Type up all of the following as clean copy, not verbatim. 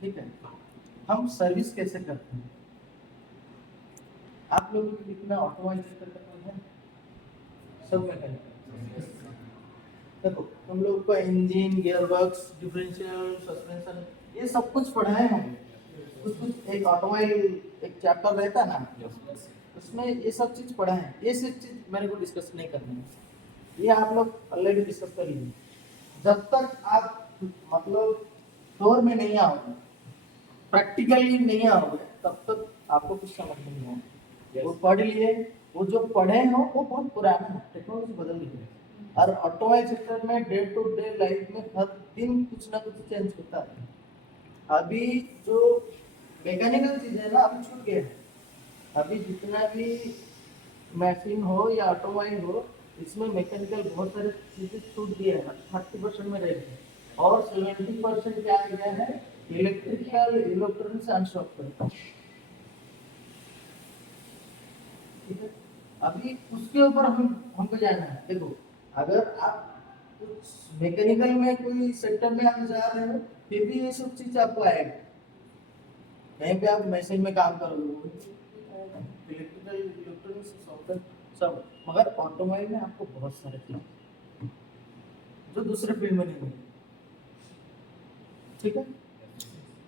ठीक है। हम सर्विस कैसे करते हैं? आप लोगों को कितना ऑटोमाइज करता है? सब मैकेनिकल। देखो हम लोग को इंजन, गियरबॉक्स, डिफरेंशियल, सस्पेंशन ये सब कुछ पढ़ाए होंगे। कुछ कुछ एक ऑटोमोबाइल एक चैप्टर रहता है ना, उसमें ये सब चीज पढ़ा है। ये सब चीज मेरे को डिस्कस नहीं करनी है, ये आप लोग ऑलरेडी डिस्कस कर लीजिए। जब तक आप मतलब फ्लोर में नहीं आओगे, प्रैक्टिकली नहीं आओगे, तब तक आपको कुछ समझ नहीं आएगा। वो पढ़ लिए, वो जो पढ़े हो वो बहुत पुराना है, टेक्नोलॉजी बदल गई है। और ऑटोमोबाइल सेक्टर में डे टू डे लाइफ में हर दिन कुछ ना कुछ चेंज होता है। अभी जो मैकेनिकल चीज है ना, अभी छूट गया है। अभी जितना भी मशीन हो या ऑटोमोबाइल हो, इसमें मैकेनिकल बहुत सारे चीजें छूट दिया है, 30% में रह गए। और 70% क्या आ गया है, इलेक्ट्रिकल, इलेक्ट्रॉनिक्स एंड सॉफ्टवेयर। ठीक है, अभी उसके ऊपर हमको जाना है। देखो अगर आप कुछ मैकेनिकल में कोई सेक्टर में आप जा रहे हो, फिर भी ये सब चीज आपको आएगा। कहीं पे आप मशीन में काम करोगे, इलेक्ट्रिकल, इलेक्ट्रॉनिक्स, सॉफ्टवेयर सब। मगर ऑटोमोबाइल में आपको बहुत सारे चीज जो दूसरे फील्ड में नहीं मिलेंगे। ठीक है,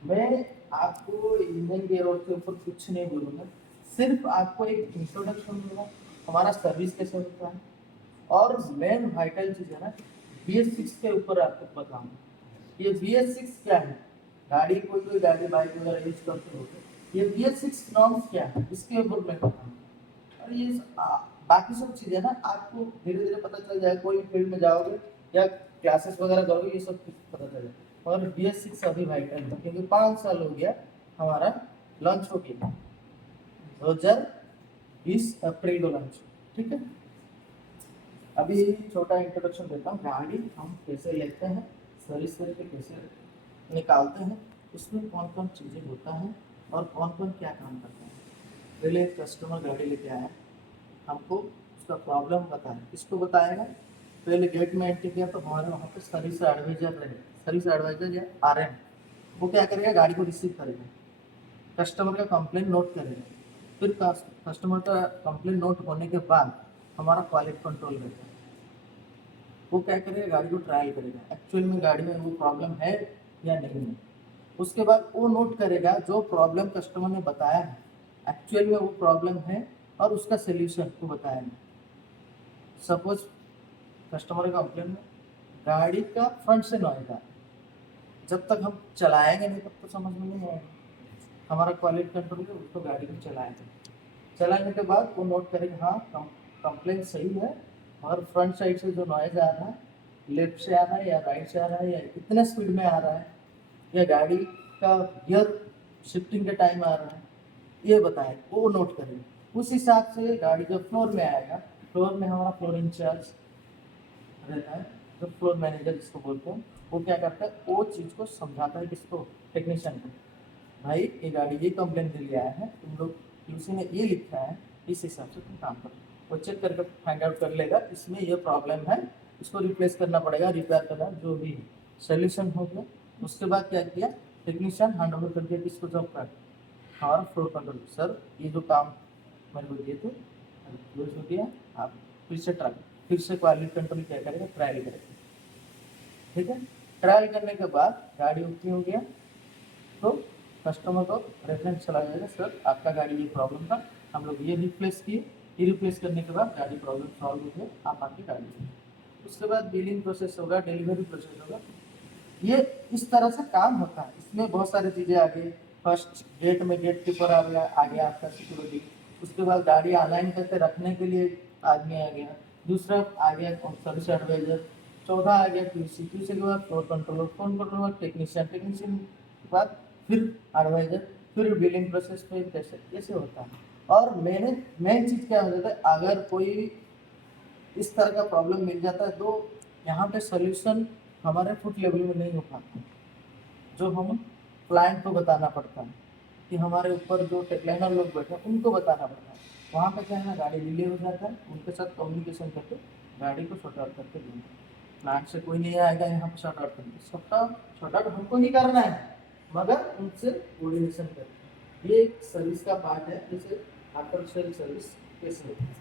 मैं आपको इंजन गियर रोड के ऊपर कुछ नहीं बोलूंगा, सिर्फ आपको एक इंट्रोडक्शन दूंगा हमारा सर्विस कैसे होता है। और मेन वाइटल चीज है ना, BS6 के ऊपर आपको बताऊंगा। ये BS6 क्या है? गाड़ी कोई कोई गाड़ी बाइक वगैरह यूज करते हो, ये BS6 नॉर्म्स क्या है इसके ऊपर मैं बताऊंगा। और ये बाकी सब चीजें ना आपको धीरे धीरे पता चल जाएगा, कोई फील्ड में जाओगे या क्लासेस वगैरह करोगे, ये सब कुछ पता चल जाएगा। और BS6 अभी वाइटल है, क्योंकि 5 साल हो गया हमारा लॉन्च हो गया, 2020 अप्रैल को लॉन्च। ठीक है, अभी छोटा इंट्रोडक्शन देता हूँ। गाड़ी हम कैसे लेते हैं, सर्विस करके कैसे निकालते हैं, उसमें कौन कौन चीज़ें होता है और कौन कौन क्या काम करता है। पहले कस्टमर गाड़ी लेके आया, हमको उसका प्रॉब्लम बताया, किसको बताएगा? पहले गेट में एंट्री किया तो हमारे वहाँ पे सर्विस एडवाइजर रहे, सर्विस एडवाइजर या RM, वो क्या करेगा, गाड़ी को रिसीव करेगा, कस्टमर का कंप्लेंट नोट करेगा। फिर कस्टमर का कंप्लेंट नोट होने के बाद हमारा क्वालिटी कंट्रोल रहता है, वो क्या करेगा, गाड़ी को ट्रायल करेगा, एक्चुअल में गाड़ी में वो प्रॉब्लम है या नहीं है। उसके बाद वो नोट करेगा जो प्रॉब्लम कस्टमर ने बताया है, एक्चुअल में वो प्रॉब्लम है और उसका सोल्यूशन को बताया है। सपोज कस्टमर का कंप्लेंट में गाड़ी का फ्रंट से नॉइज आ, जब तक हम चलाएंगे नहीं तब तो समझ में नहीं आएगा। हमारा क्वालिटी कंट्रोल है, उसको गाड़ी को चलाएंगे, चलाने के बाद वो नोट करेंगे हाँ कंप्लेंट सही है, और फ्रंट साइड से जो नॉइज आ रहा है, लेफ्ट से आ रहा है या राइट से आ रहा है या कितने स्पीड में आ रहा है, या गाड़ी का गियर शिफ्टिंग के टाइम आ रहा है, ये बताए वो नोट करेंगे। उस हिसाब से गाड़ी जब फ्लोर में आएगा, फ्लोर में हमारा फ्लोर इंचार्ज रहता है, जो फ्लोर मैनेजर जिसको बोलते हैं, वो क्या करता है, वो चीज़ को समझाता है किसको, टेक्नीशियन को। भाई ये गाड़ी ये कंप्लेंट ले आया है, तुम लोग किसी ने ये लिखा है, इस हिसाब से तुम काम करो। वो चेक करके फाइंड आउट कर लेगा इसमें ये प्रॉब्लम है, इसको रिप्लेस करना पड़ेगा, रिपेयर करना, जो भी सोल्यूशन हो गया। उसके बाद क्या किया, टेक्नीशियन हैंड ओवर कर दिया किसको, जॉब कर हमारा फ्लोर कंट्रोल, सर ये जो काम मेरे को दिए थे क्लोज हो गया, आप फिर से ट्राई, फिर से क्वालिटी कंट्रोल क्या करेगा, ट्रायल करेगा। ठीक है, ट्रायल करने के बाद गाड़ी ओके हो गया तो कस्टमर को रेफरेंस चला जाएगा, सर आपका गाड़ी ये प्रॉब्लम था, हम लोग ये रिप्लेस किए, ये रिप्लेस करने के बाद गाड़ी प्रॉब्लम सॉल्व हो गया, आप आपकी गाड़ी लीजिए। उसके बाद बिलिंग प्रोसेस होगा, डिलीवरी प्रोसेस होगा। ये इस तरह से काम होता है। इसमें बहुत सारी चीज़ें आ गई। फर्स्ट गेट में गेट कीपर आ गया आपका सिक्योरिटी। उसके बाद गाड़ी अलाइन करके रखने के लिए आदमी आ गया। दूसरा आ गया सर्विस एडवाइजर। चौथा आ गया QC, QC के बाद floor controller, floor controller technician, technician के बाद फिर एडवाइजर, फिर बिलिंग प्रोसेस पे कैसे ऐसे होता है। और मेन चीज़ क्या हो जाता है, अगर कोई इस तरह का प्रॉब्लम मिल जाता है तो यहाँ पे सोल्यूशन हमारे फुट लेवल में नहीं हो पाता, जो हम क्लाइंट को बताना पड़ता है, कि हमारे ऊपर जो टेक्लाइनर लोग बैठे हैं उनको बताना पड़ता है। वहाँ पे क्या है ना, गाड़ी डिले हो जाता है, उनके साथ कम्युनिकेशन करके गाड़ी को शॉर्ट आउट करके देंगे। प्लांट से कोई नहीं आएगा यहाँ पे शॉर्ट आउट करके, शॉर्ट आउट हमको ही करना है। मगर उनसे कोऑर्डिनेशन करते हैं। ये एक सर्विस का पार्ट है, जैसे आफ्टर सेल सर्विस कैसे होती है।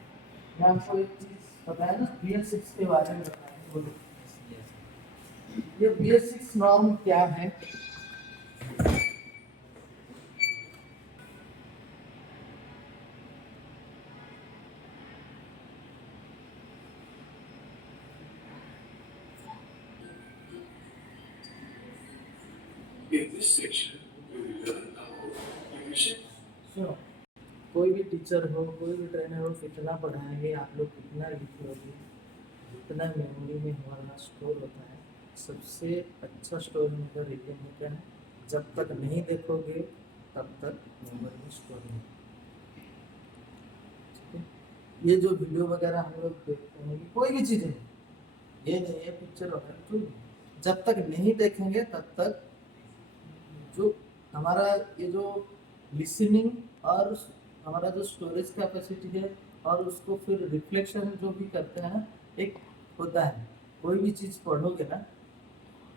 मैं आपको एक चीज बताया ना, BS6 के बारे में बताया, बोलो ये BS6 नॉर्म क्या है। In this section, you will learn about division. सुनो, कोई भी टीचर हो, कोई भी ट्रेनर हो, कितना पढ़ाएंगे आप लोग, कितना लिखोगे, जितना मेमोरी में हमारा स्टोर होता है, सबसे अच्छा स्टोर मेरा रीजन है क्या है, जब तक नहीं देखोगे तब तक मेमोरी में स्टोर नहीं। ठीक है, ये जो वीडियो वगैरह हम लोग देखते हैं, कोई भी चीज़ है, ये नहीं है पिक्चर वगैरह, तो जब तक नहीं देखेंगे तब तक जो हमारा ये जो लिसनिंग और हमारा जो स्टोरेज कैपेसिटी है और उसको फिर रिफ्लेक्शन जो भी करते हैं, एक होता है। कोई भी चीज़ पढ़ोगे ना,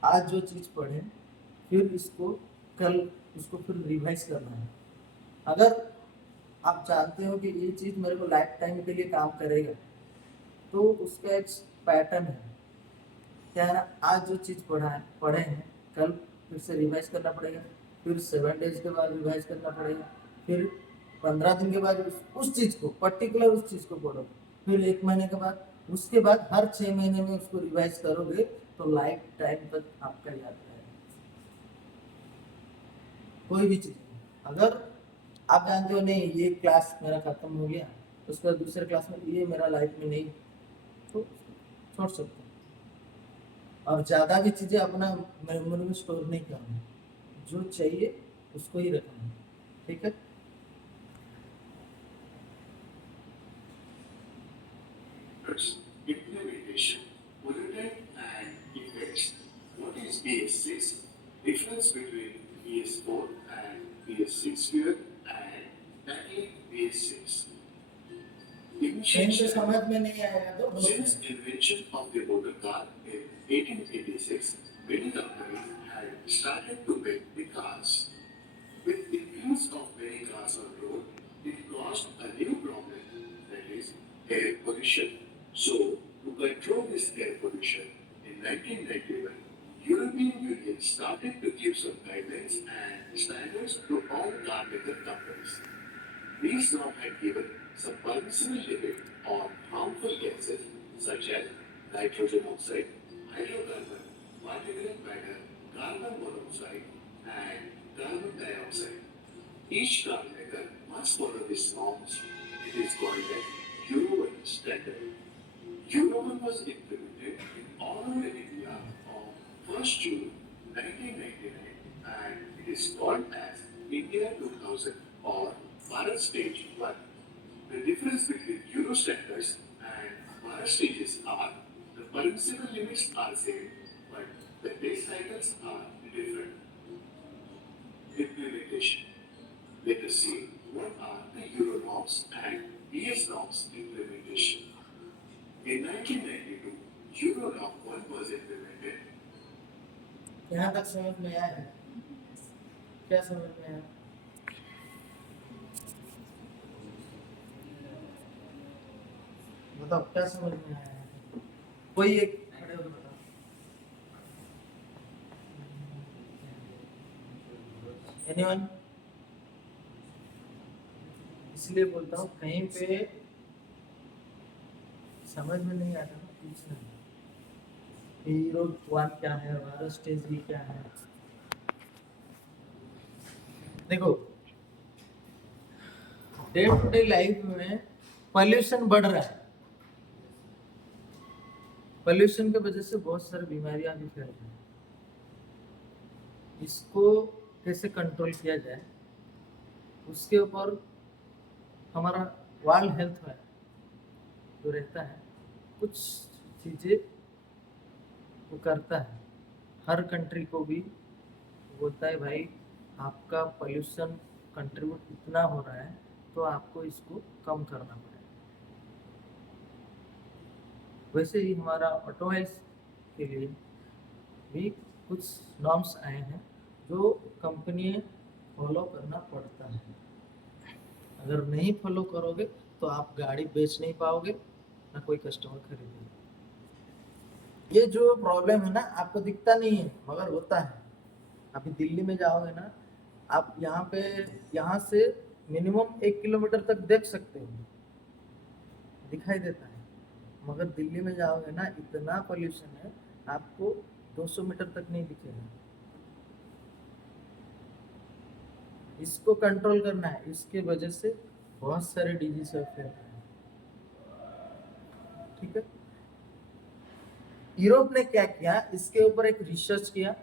आज जो चीज़ पढ़े फिर इसको कल उसको फिर रिवाइज करना है। अगर आप जानते हो कि ये चीज़ मेरे को लाइफ टाइम के लिए काम करेगा, तो उसका एक पैटर्न है क्या है ना, आज जो चीज़ पढ़े हैं कल फिर से रिवाइज करना पड़ेगा, फिर 7 डेज के बाद रिवाइज करना पड़ेगा, फिर 15 दिन के बाद उस चीज़ को पर्टिकुलर उस चीज़ को पढ़ो, फिर 1 महीने के बाद, उसके बाद हर 6 महीने में उसको रिवाइज करोगे तो लाइफ टाइम तक आपका याद रहेगा। कोई भी चीज़, अगर आप जानते हो नहीं ये क्लास मेरा खत्म हो गया, उसके बाद दूसरे क्लास में ये मेरा लाइफ में नहीं, तो छोड़ सकते हो। और ज़्यादा भी चीज़ें अपना मेमोरी में स्टोर नहीं करना, जो चाहिए उसको ही रखना, ठीक है। Implementation, prototype and effects. What is BS6? Difference between BS4 and BS6 fuel and tackling BS6. समझ में नहीं आएगा तो since invention of the motor car in 1886, many companies had started to make the cars. With the use of many cars on road, it caused a new problem, that is air pollution. So, to control this air pollution, in 1991, European Union started to give some guidelines and standards to all car maker companies. These norms had given some permissible limit on harmful gases such as nitrogen oxide, hydrocarbon, particulate matter, carbon monoxide, and carbon dioxide. Each car maker must follow these norms. It is called as Euro 1 standard. Euro 1 was implemented in all over India on 1st June 1999, and it is called as India 2000 or Bharat Stage 1. The difference between Euro standards and Bharat stages are the permissible limits are same, but the day cycles are different. Implementation. Let us see what are the Euro norms and BS norms implementation. In 1992, Euro norm 1 was implemented. यहाँ तक समझ में आया? क्या समझ में आया? बताओ क्या समझ में आया? कोई एक खड़े होकर बताओ। Anyone? इसलिए बोलता हूँ कहीं पे समझ में नहीं आता ना, पूछना हीरो 1 क्या है, भारत स्टेज भी क्या है। देखो डे टू डे लाइफ में पॉल्यूशन बढ़ रहा है, पॉल्यूशन की वजह से बहुत सारी बीमारियां भी फैल रही हैं। इसको कैसे कंट्रोल किया जाए, उसके ऊपर हमारा वर्ल्ड हेल्थ में जो रहता है कुछ चीज़ें वो करता है, हर कंट्री को भी बोलता है भाई आपका पोल्यूशन कंट्रीब्यूट इतना हो रहा है तो आपको इसको कम करना पड़ेगा। वैसे ही हमारा ऑटोमोबाइल्स के लिए भी कुछ नॉर्म्स आए हैं, जो कंपनी फॉलो करना पड़ता है। अगर नहीं फॉलो करोगे तो आप गाड़ी बेच नहीं पाओगे, ना कोई कस्टमर खरीदेगा। ये जो प्रॉब्लम है ना, आपको दिखता नहीं है मगर होता है। अभी दिल्ली में जाओगे ना, आप यहाँ से मिनिमम 1 किलोमीटर तक देख सकते हो, दिखाई देता है। मगर दिल्ली में जाओगे ना, इतना पोल्यूशन है, आपको 200 मीटर तक नहीं दिखेगा। इसको कंट्रोल करना है, इसके वजह से बहुत सारे डिजीज फैल रहे हैं। ठीक है, यूरोप ने क्या किया, इसके ऊपर एक रिसर्च किया,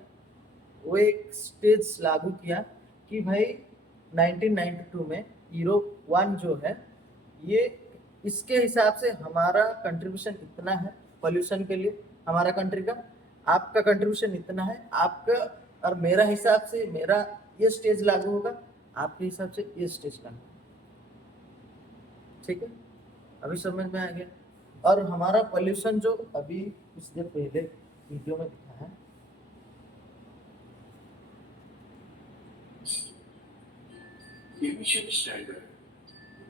वो एक स्टेज लागू किया कि भाई 1992 में यूरोप 1 जो है, ये इसके हिसाब से हमारा कंट्रीब्यूशन इतना है पोल्यूशन के लिए, हमारा कंट्री का, आपका कंट्रीब्यूशन इतना है, आपका और मेरा हिसाब से मेरा ये स्टेज लागू होगा, आपके हिसाब से ये स्टेज लागू। ठीक है, अभी समझ में आ गया। और हमारा पोल्यूशन जो अभी कुछ देर पहले वीडियो में दिखा है, emission standard.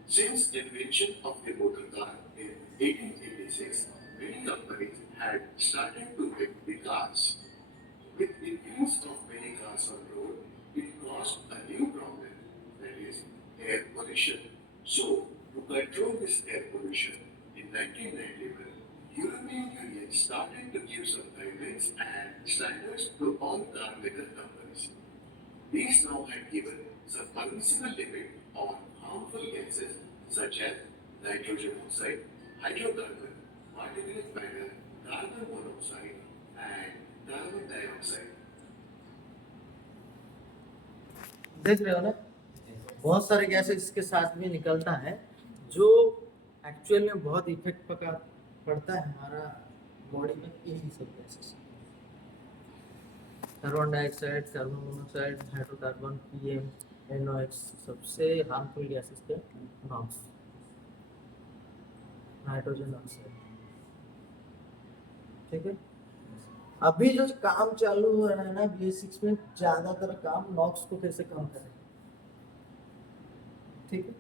Since invention of the motor car in 1886, many companies had started to make the cars. With the use of many cars on road, it caused a new problem, that is air pollution. So, to control this air pollution, in 1991, European Union started to give some guidelines and standards to all car maker companies. These now had given some permissible limit on harmful gases such as nitrogen oxide, hydrocarbon, particulate matter, carbon monoxide, and carbon dioxide. देख रहे हो ना, बहुत सारे gases इसके साथ में निकलता है, जो एक्चुअल में बहुत इफेक्ट पड़ता है हमारा बॉडी में। यही सब gases, carbon dioxide, carbon monoxide, hydrocarbon, PM, NOx, सबसे हार्मफुल गैसेस थे नॉक्स, नाइट्रोजन ऑक्साइड। ठीक है, अभी जो काम चालू हो रहा है ना BS6 में, ज्यादातर काम नॉक्स को कैसे कम करें। ठीक है,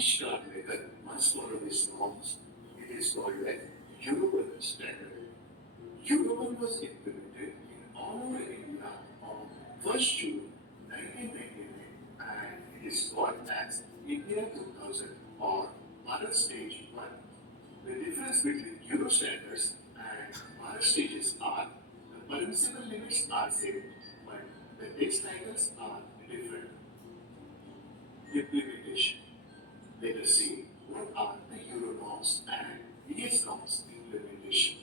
Each car maker must follow these norms. It is called as Euro 1 standard. Euro 1 was implemented in all over India on 1st June 1999 and it is called as India 2000 or Bharat Stage 1. The difference between Euro standards and Bharat stages are the permissible limits are same, but the day cycles are different. Implementation. Let us see what are the Euro norms and BS norms implementation.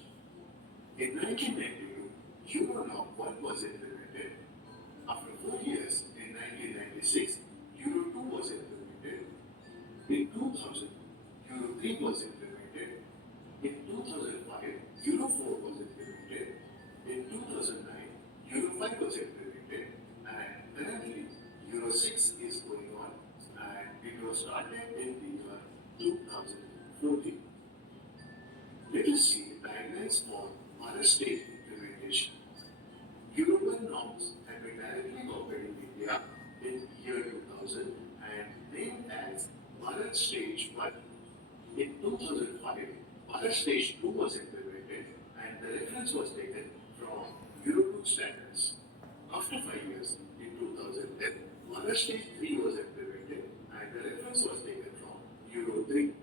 In 1992, Euro norm 1 was implemented. After 4 years, in 1996, Euro 2 was implemented. In 2000, Euro 3 was implemented. In 2005, Euro 4 was implemented. In 2009, Euro 5 was implemented. And currently, Euro 6 is going on and it was started in the year 2014. Let us see the guidelines for Bharat state implementation. European norms have been directly copied in India in year 2000 and named as Bharat Stage 1. In 2005, Bharat Stage 2 was implemented and the reference was taken from Euro 2 standards. After 5 years, in 2010, Bharat Stage 3 was implemented and the reference was taken from Euro 3.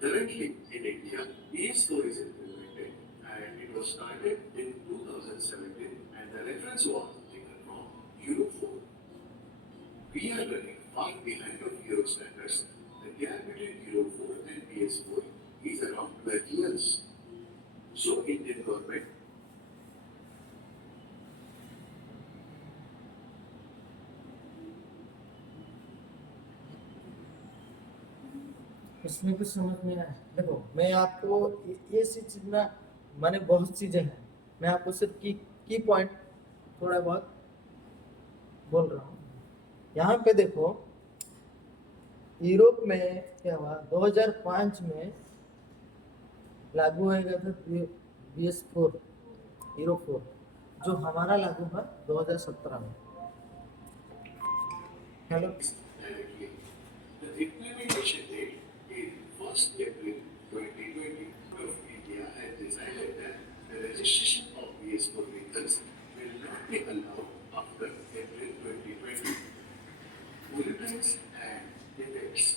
Currently, in India, BS4 is implemented and it was started in 2017 and the reference was taken from Euro 4. We are running far behind of Euro standards. The gap between Euro 4 and BS4 is around 12 years. So, Indian government इसमें कुछ समझ में आया। देखो, मैं आपको ये चीज ना, मैंने बहुत चीजें हैं, मैं आपको सिर्फ की पॉइंट थोड़ा बहुत बोल रहा हूँ। यहाँ पे देखो, यूरोप में क्या हुआ, 2005 में लागू हो गया था BS4, यूरो 4 जो हमारा लागू हुआ 2017 में। Hello directly. The implementation date is 1st April 2020. Of India has decided that the registration of BS4 vehicles will not be allowed after April 2020. Pollutants and defects.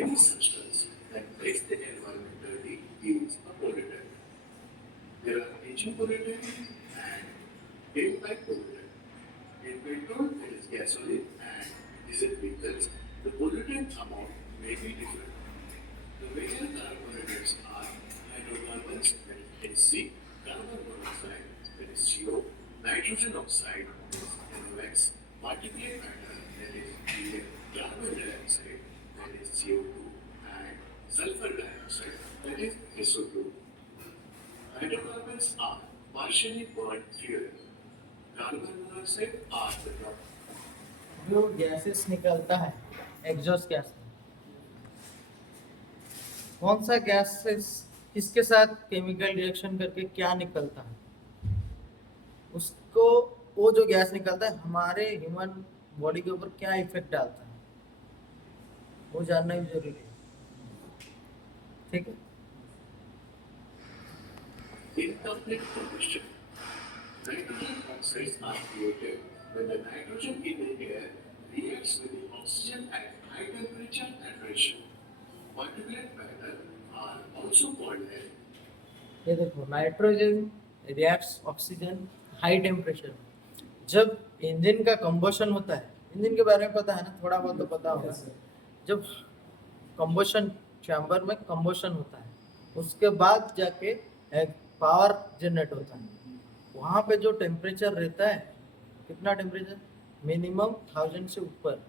Any substance that makes the environment dirty is a pollutant. There are engine pollutants and tailpipe pollutant. In petrol, there is gasoline and diesel vehicles. The pollutant amount may be different. The major carbon pollutants are hydrocarbons, that is HC, carbon monoxide, that is CO, nitrogen oxide, that is NOx, particulate matter, that is PM, carbon dioxide, that is CO2, and sulfur dioxide, that is SO2. Hydrocarbons are partially burned fuel. Carbon monoxide are the जो gases निकलता है exhaust gas, कौन सा gases किसके साथ chemical reaction करके क्या निकलता है, उसको वो जो गैस निकलता है हमारे ह्यूमन बॉडी के ऊपर क्या इफेक्ट डालता है वो जानना भी जरूरी है। ठीक है, incomplete combustion. Nitrogen oxides are created when the nitrogen in the air reacts with the oxygen at high temperature and pressure. Particulate matter are also called as ये देखो nitrogen reacts oxygen high temperature. जब engine का combustion होता है, engine के बारे में पता है ना, थोड़ा बहुत तो पता होगा। जब कंबशन चैम्बर में कंबशन होता है उसके बाद जाके एक पावर जनरेट होता है, वहाँ पे जो टेम्परेचर रहता है, कितना टेम्परेचर, मिनिमम 1000 से ऊपर।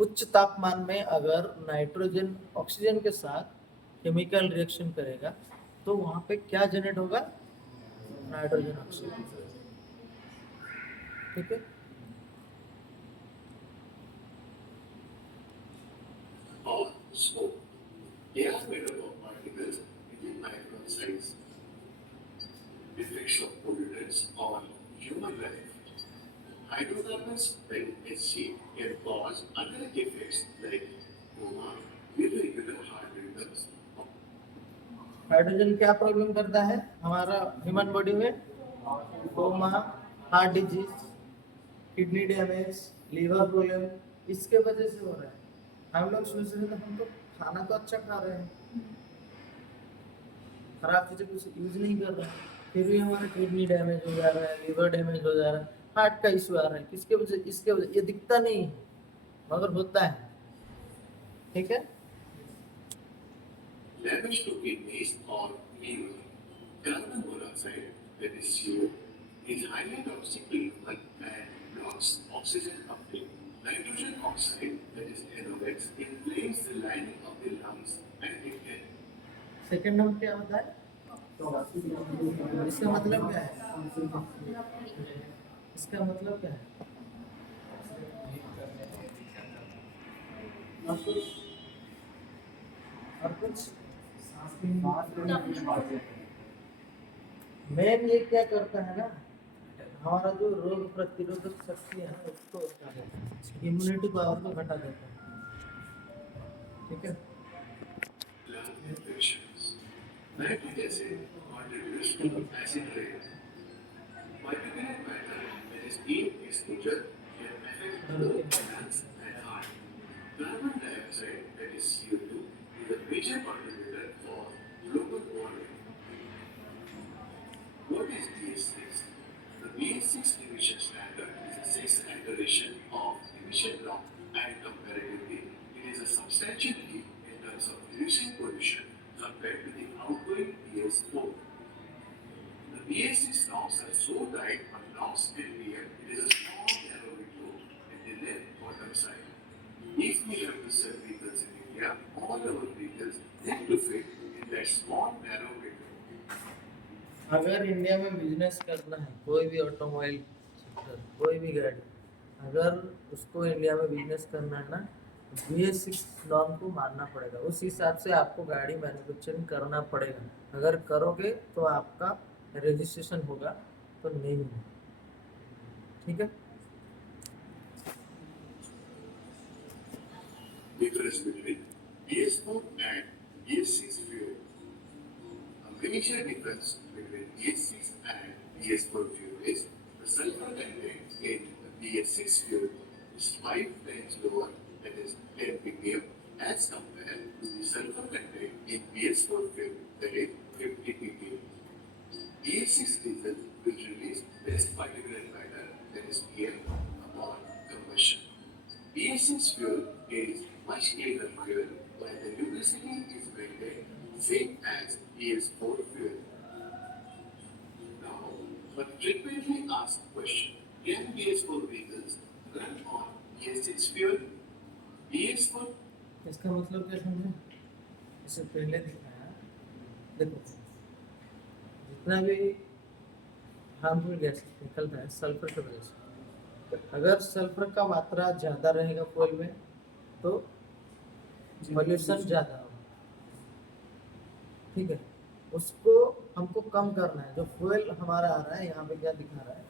उच्च तापमान में अगर नाइट्रोजन ऑक्सीजन के साथ केमिकल रिएक्शन करेगा तो वहाँ पे क्या जनरेट होगा, नाइट्रोजन ऑक्सीजन। ठीक है, or smoke. They are made up of particles within micron size. Effects of pollutants on human life. Hydrocarbons like HC can cause other effects like coma, irregular heart rhythms. Hydrogen क्या problem करता है हमारा human body में, coma, heart disease, kidney damage, liver problem, इसके वजह से हो रहा है। हम लोग सोच रहे थे हम तो खाना तो अच्छा खा रहे हैं, खराब चीजें कुछ यूज नहीं कर रहे हैं, फिर भी हमारा किडनी डैमेज हो जा रहा है, लिवर डैमेज हो जा रहा है, हार्ट का इशू आ रहा है। किसके वजह, इसके वजह, ये दिखता नहीं है मगर होता है। ठीक है, Damage to kidneys or liver. Carbon monoxide, that is CO, is highly toxic to human and blocks oxygen uptake. Nitrogen oxide, that is NOx, inflames the lining of the lungs and it can second number क्या होता है, इसका मतलब क्या है, इसका मतलब क्या है, और कुछ मेन ये क्या करता है ना, हमारा जो रोग प्रतिरोधक शक्ति है ना उसको घटा देता है, इम्यूनिटी पावर को घटा देता है। ठीक है, lung infections. Nitric acid contributes to acid rain. Particulate matter, that is air exposure, can affect both lungs and heart. Carbon dioxide, that is CO2, is a major contributor for global warming. What is BS6? The BS6 emission standard is a sixth iteration of emission law and comparatively it is a substantial leap in terms of reducing pollution compared to the outgoing BS4. The BS6 norms are so tight on NOx and PM, it is a small narrow window at the left bottom side. If we have to sell vehicles in India, all our vehicles need to fit in that small narrow window. अगर India में business करना है, कोई भी automobile sector, कोई भी गाड़ी, अगर उसको इंडिया में बिजनेस करना है ना, BS6 नॉर्म को मानना पड़ेगा, उस हिसाब से आपको गाड़ी मैन्युफैक्चरिंग करना पड़ेगा। अगर करोगे तो आपका रजिस्ट्रेशन होगा, तो नहीं होगा। ठीक है। Difference between BS4 and BS6 fuel. A major difference between BS6 and BS4 fuel is the sulfur content in the BS6 fuel is 5 times lower, that is 10 ppm, as compared to the sulfur content in BS4 fuel, that is 50 ppm. BS6 diesel will release less particulate matter, that is PM, upon combustion. BS6 fuel is much cleaner fuel, while the lubricity is maintained same as BS4 fuel. Now, one frequently asked question: can BS4 vehicles run on BS6 fuel? BS4 इसका मतलब क्या समझे? इससे पहले दिखाया, देखो जितना भी हार्मफुल गैस निकलता है सल्फर की वजह से, अगर सल्फर का मात्रा ज़्यादा रहेगा फ्यूल में तो पॉल्यूशन ज़्यादा होगा। ठीक है, उसको हमको कम करना है। जो फ्यूल हमारा आ रहा है, यहाँ पे क्या दिखा रहा है,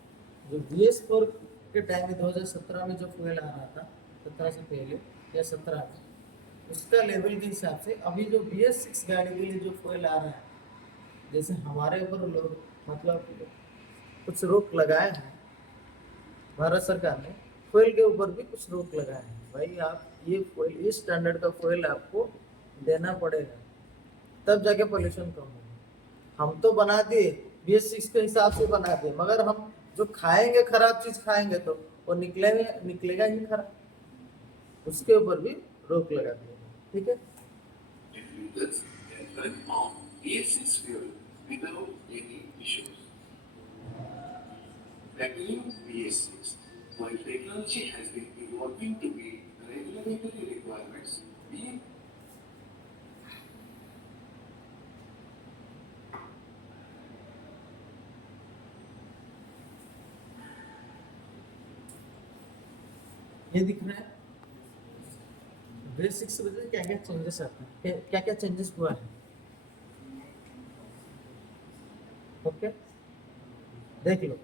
जो BS4 के टाइम में 2017 में जो फ्यूल आ रहा था, 17 से पहले या 17 में, उसका लेवल के हिसाब से अभी जो BS6 गाड़ी के लिए जो फ्यूल आ रहा है, जैसे हमारे ऊपर लोग मतलब कुछ रोक लगाए हैं भारत सरकार ने, फ्यूल के ऊपर भी कुछ रोक लगाए हैं। भाई आप ये फ्यूल, इस स्टैंडर्ड का फ्यूल आपको देना पड़ेगा, तब जाके पोल्यूशन कम होगा। हम तो बना दिए BS6 के हिसाब से बना दिए, मगर हम जो खाएंगे खराब चीज खाएंगे तो वो निकलेगा ही खराब, उसके ऊपर भी रोक लगा दिए। ठीक है। vehicles can run on BS6 fuel without any issues. Tackling BS6, while technology has been evolving to meet regulatory requirements, we ये दिख रहा है BS6 से क्या क्या चेंजेस आते हैं, क्या क्या चेंजेस हुआ है। ओके, देख लो।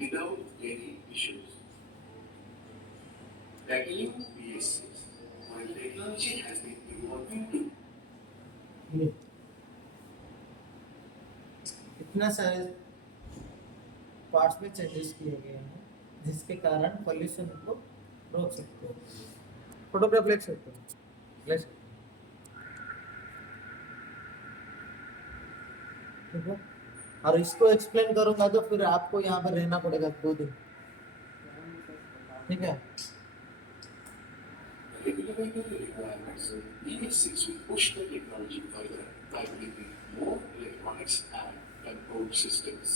without any issues. Tackling BS6, while technology has been evolving to ये इतना सारे पार्ट्स में चेंजेस किए गए हैं, जिसके कारण पोल्यूशन को रोक सकते हो। फोटोग्राफ ले सकते हो, ले सकते हो। ठीक है, और इसको एक्सप्लेन करूंगा तो फिर आपको यहाँ पर रहना पड़ेगा 2 दिन। ठीक है। regulatory requirements, BS6 will push the technology further by bringing more electronics and control systems.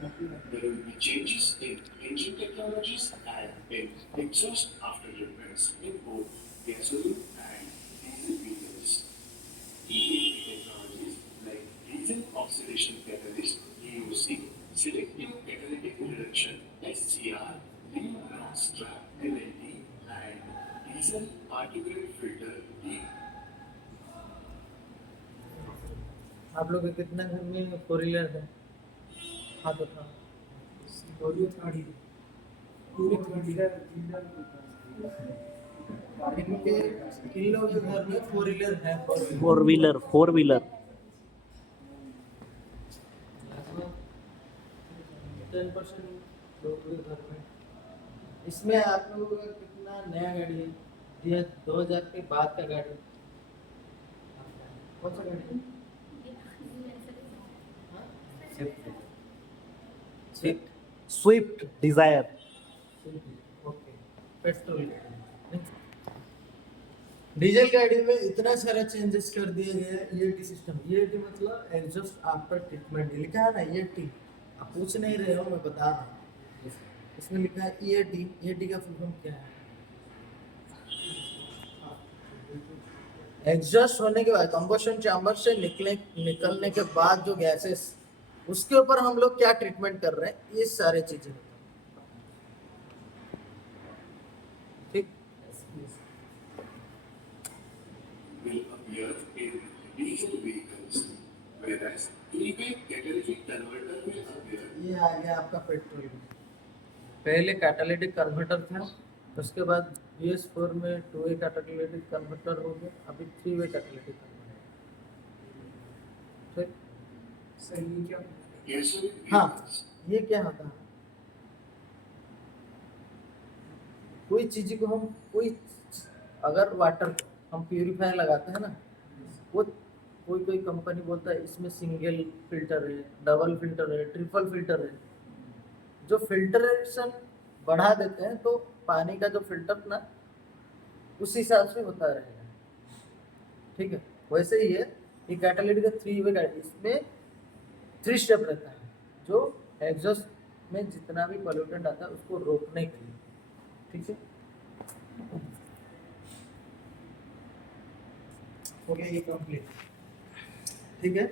There will be changes in engine technologies and in exhaust aftertreatments in both gasoline and diesel vehicles. EAP technologies like diesel oxidation catalyst (DOC), selective catalytic reduction (SCR), lean ground strap (LNT), and diesel particulate filter (DP). आप लोग के कितना घर में 4 wheeler है? हाँ तो था पूरे गाड़ी इनके इन लोगों के घर में 4 व्हीलर है। फोर व्हीलर 10% लोगों के घर में। इसमें आप लोगों का कितना नया गाड़ी है? ये 2000 के बाद का गाड़ी, कौन सा गाड़ी है? Swift Dzire okay, petrol diesel गाड़ी में इतना सारा चेंजेस कर दिए गए हैं। EAT सिस्टम, EAT मतलब एग्जॉस्ट आफ्टर ट्रीटमेंट, लिखा है ना EAT, आप पूछ नहीं रहे हो, मैं बता रहा हूँ। इसमें लिखा है EAT, EAT का फुल फॉर्म क्या है? एग्जॉस्ट होने के बाद कंबशन चैम्बर से निकलने के बाद जो गैसेस, उसके ऊपर हम लोग क्या ट्रीटमेंट कर रहे हैं, ये सारे चीजें। ठीक। will appear in diesel vehicles, whereas EV catalytic converter will appear. ये आ गया आपका पेट्रोल। पहले कैटालिटिक कन्वर्टर था, उसके बाद BS4 में 2 वे कैटालिटिक कन्वर्टर हो गया, अभी 3 वे कैटालिटिक कन्वर्टर। ठीक। सही क्या? Gasoline हाँ, vehicles. ये क्या होता है, कोई चीज को हम कोई, अगर वाटर को हम प्यूरिफायर लगाते हैं ना, वो कोई कोई कंपनी बोलता है इसमें सिंगल फिल्टर है, डबल फिल्टर है, ट्रिपल फिल्टर है। जो फिल्टरेशन बढ़ा देते हैं तो पानी का जो फिल्टर ना उस हिसाब से होता रहेगा। ठीक है, वैसे ही है ये कैटालिटिक का 3 वे, इसमें 3 स्टेप रहता है जो एग्जॉस्ट में जितना भी पोल्यूटेंट आता है उसको रोकने के लिए। ठीक है, हो गया ये कंप्लीट। ठीक है।